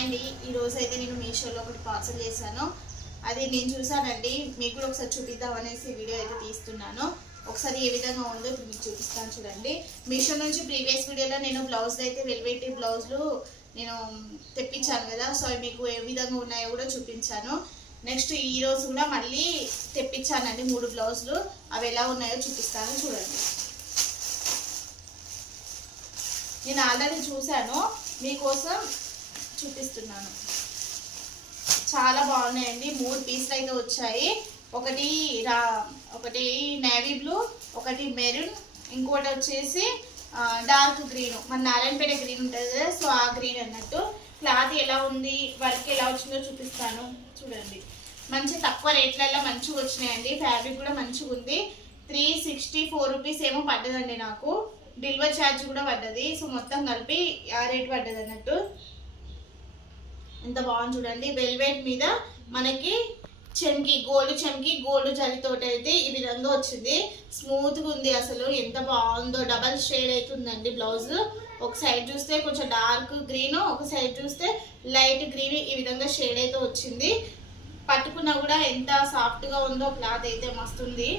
అండి, ఈరోజు అయితే నేను మీషోలో ఒకటి పార్సల్ చేశాను. అది నేను చూసానండి, మీకు కూడా ఒకసారి చూపిద్దాం అనేసి వీడియో అయితే తీస్తున్నాను. ఒకసారి ఏ విధంగా ఉందో ఇప్పుడు మీకు చూపిస్తాను చూడండి. మీషో నుంచి ప్రీవియస్ వీడియోలో నేను బ్లౌజ్లు అయితే వెల్వెట్ బ్లౌజ్లు నేను తెప్పించాను కదా, సో అవి మీకు ఏ విధంగా ఉన్నాయో కూడా చూపించాను. నెక్స్ట్ ఈరోజు కూడా మళ్ళీ తెప్పించానండి 3 బ్లౌజులు. అవి ఎలా ఉన్నాయో చూపిస్తాను చూడండి. నేను ఆల్రెడీ చూశాను, మీకోసం చూపిస్తున్నాను. చాలా బాగున్నాయండి. 3 పీసులు అయితే వచ్చాయి. ఒకటి నేవీ బ్లూ, ఒకటి మెరూన్, ఇంకోటి వచ్చేసి డార్క్ గ్రీన్, మన నారాయణపేట గ్రీన్ ఉంటుంది కదా, సో ఆ గ్రీన్ అన్నట్టు. క్లాత్ ఎలా ఉంది, వర్క్ ఎలా వచ్చిందో చూపిస్తాను చూడండి. మంచి తక్కువ రేట్లలో మంచిగా వచ్చినాయండి. ఫ్యాబ్రిక్ కూడా మంచిగా ఉంది. 364 రూపీస్ ఏమో పడ్డదండి నాకు. డెలివరీ ఛార్జ్ కూడా పడ్డది. సో మొత్తం కలిపి ఆ రేట్ పడ్డది అన్నట్టు. ఎంత బాగుంది చూడండి. వెల్వెట్ మీద మనకి గోల్డ్ జరీతోటి అయితే ఈ విధంగా వచ్చింది. స్మూత్గా ఉంది అసలు, ఎంత బాగుందో. డబల్ షేడ్ అవుతుందండి బ్లౌజ్. ఒక సైడ్ చూస్తే కొంచెం డార్క్ గ్రీన్, ఒక సైడ్ చూస్తే లైట్ గ్రీన్, ఈ విధంగా షేడ్ అయితే వచ్చింది. పట్టుకున్నా కూడా ఎంత సాఫ్ట్గా ఉందో, క్లాత్ అయితే మస్తుంది.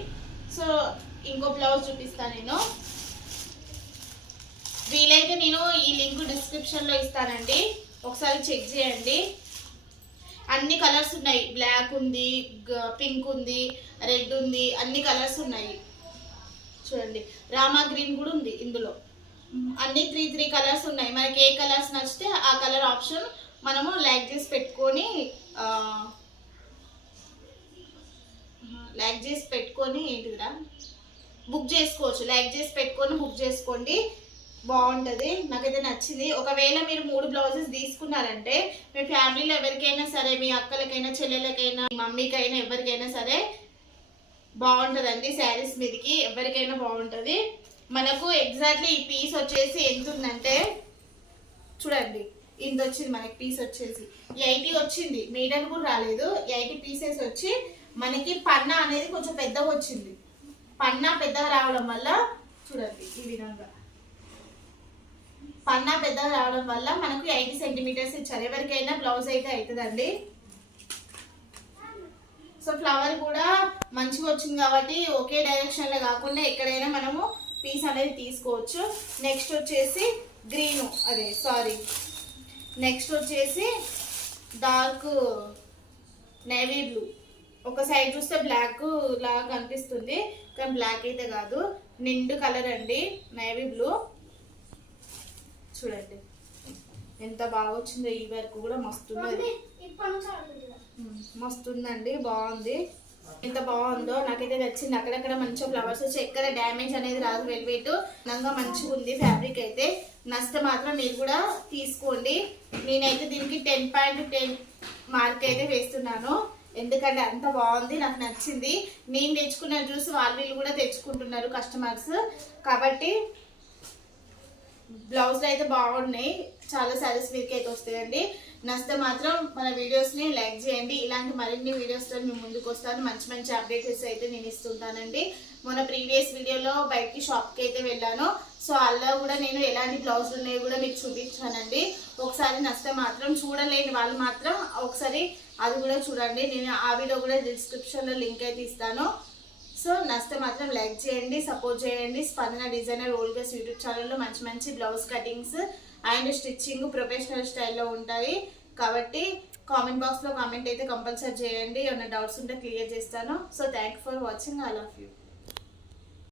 సో ఇంకో బ్లౌజ్ చూపిస్తాను నేను. వీలైతే నేను ఈ లింక్ డిస్క్రిప్షన్లో ఇస్తానండి, ఒకసారి చెక్ చేయండి. అన్ని కలర్స్ ఉన్నాయి. బ్లాక్ ఉంది, పింక్ ఉంది, రెడ్ ఉంది, అన్ని కలర్స్ ఉన్నాయి చూడండి. రామా గ్రీన్ కూడా ఉంది ఇందులో. అన్ని 3 కలర్స్ ఉన్నాయి. మనకి ఏ కలర్స్ నచ్చితే ఆ కలర్ ఆప్షన్ మనము లైక్ చేసి పెట్టుకొని ఏంటిదిరా బుక్ చేసుకోవచ్చు. లైక్ చేసి పెట్టుకొని బుక్ చేసుకోండి, బాగుంటుంది. నాకైతే నచ్చింది. ఒకవేళ మీరు 3 బ్లౌజెస్ తీసుకున్నారంటే మీ ఫ్యామిలీలో ఎవరికైనా సరే, మీ అక్కలకైనా, చెల్లెలకైనా, మమ్మీకైనా, ఎవరికైనా సరే బాగుంటుందండి. శారీస్ మీదకి ఎవరికైనా బాగుంటుంది. మనకు ఎగ్జాక్ట్లీ ఈ పీస్ వచ్చేసి ఎంత ఉందంటే చూడండి, ఇంత వచ్చింది మనకి. పీస్ వచ్చేసి 80 వచ్చింది, మీటర్ కూడా రాలేదు. 80 పీసెస్ వచ్చి మనకి పన్నా అనేది కొంచెం పెద్దగా వచ్చింది. పన్నా పెద్దగా రావడం వల్ల చూడండి, ఈ విధంగా పన్నా పెద్దగా రావడం వల్ల మనకు 80 సెంటీమీటర్స్ ఇచ్చారు. ఎవరికైనా బ్లౌజ్ అయితే అవుతుందండి. సో ఫ్లవర్ కూడా మంచిగా వచ్చింది కాబట్టి ఒకే డైరెక్షన్లో కాకుండా ఎక్కడైనా మనము పీస్ అనేది తీసుకోవచ్చు. నెక్స్ట్ వచ్చేసి నెక్స్ట్ వచ్చేసి డార్క్ నేవీ బ్లూ. ఒక సైడ్ చూస్తే బ్లాక్ లాగా కనిపిస్తుంది, కానీ బ్లాక్ అయితే కాదు, నిండు కలర్ అండి నేవీ బ్లూ. చూడండి ఎంత బాగా వచ్చిందో. ఈ వర్క్ కూడా మస్తుందండి, బాగుంది. ఎంత బాగుందో, నాకైతే నచ్చింది. అక్కడక్కడ మంచిగా ఫ్లవర్స్ వచ్చి ఎక్కడ డ్యామేజ్ అనేది రాదు. వెల్వెట్ నంగా మంచిగా ఉంది. ఫ్యాబ్రిక్ అయితే నచ్చితే మాత్రం మీరు కూడా తీసుకోండి. నేనైతే దీనికి 10.10 మార్క్ అయితే వేస్తున్నాను, ఎందుకంటే అంత బాగుంది, నాకు నచ్చింది. నేను తెచ్చుకున్న జ్యూస్ వీళ్ళు కూడా తెచ్చుకుంటున్నారు కస్టమర్స్. కాబట్టి బ్లౌజ్లు అయితే బాగున్నాయి. చాలా శారీస్ మీదకి అయితే వస్తాయండి. నచ్చితే మాత్రం మన వీడియోస్ని లైక్ చేయండి. ఇలాంటి మరిన్ని వీడియోస్తో మేము ముందుకు వస్తాను. మంచి మంచి అప్డేట్స్ అయితే నేను ఇస్తుంటానండి. మొన్న ప్రీవియస్ వీడియోలో బయటికి షాప్కి అయితే వెళ్ళాను. సో అలా కూడా నేను ఎలాంటి బ్లౌజులు ఉన్నాయో కూడా మీకు చూపించానండి. ఒకసారి నచ్చితే మాత్రం, చూడలేని వాళ్ళు మాత్రం ఒకసారి అది కూడా చూడండి. నేను ఆ వీడియో కూడా డిస్క్రిప్షన్లో లింక్ అయితే ఇస్తాను. సో నచ్చితే మాత్రం లైక్ చేయండి, సపోర్ట్ చేయండి. స్పందన డిజైనర్ ఓల్డ్ గర్ల్స్ యూట్యూబ్ ఛానల్లో మంచి మంచి blouse cuttings and stitching professional స్టైల్లో ఉంటాయి. కాబట్టి కామెంట్ బాక్స్లో కామెంట్ అయితే కంపల్సరీ చేయండి. ఏమైనా డౌట్స్ ఉంటే క్లియర్ చేస్తాను. So thank for watching. I love you.